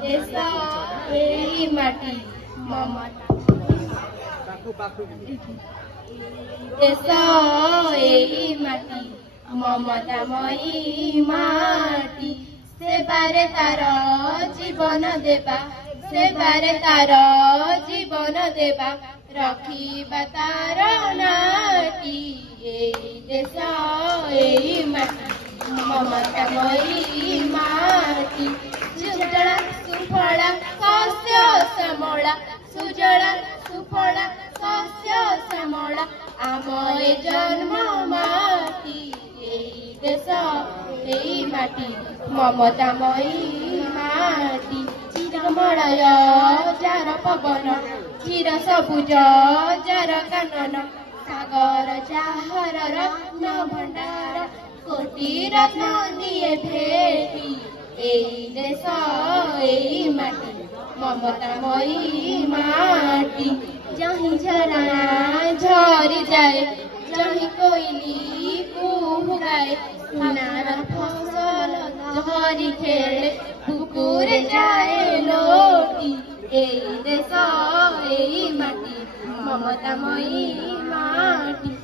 देश एई माटी ममता देश एई माटी ममतामयी माटी सेबारे तार जीवन देबा सेबारे तार जीवन देबा रखिबा तार नाटी एई देश एई माटी ममतामयी माटी सुजला सुफला शस्य श्यामला सुजला सुफला शस्य श्यामला आम ए जन्म माटी एई देश एई माटी ममतामयी माटी चिरमलय जार पवन चिर सबुज जार कानन सागर जाहर रत्न भंडार कोटि रत्न दिए भेटी एई देश एई माटी ममतामयी माटी जहीं झरना झरी जाए जहीं कोयली कुहू गाए नाना फसल झरी खेले कुकुर जाए लोटी एई देश एई माटी ममतामयी माटी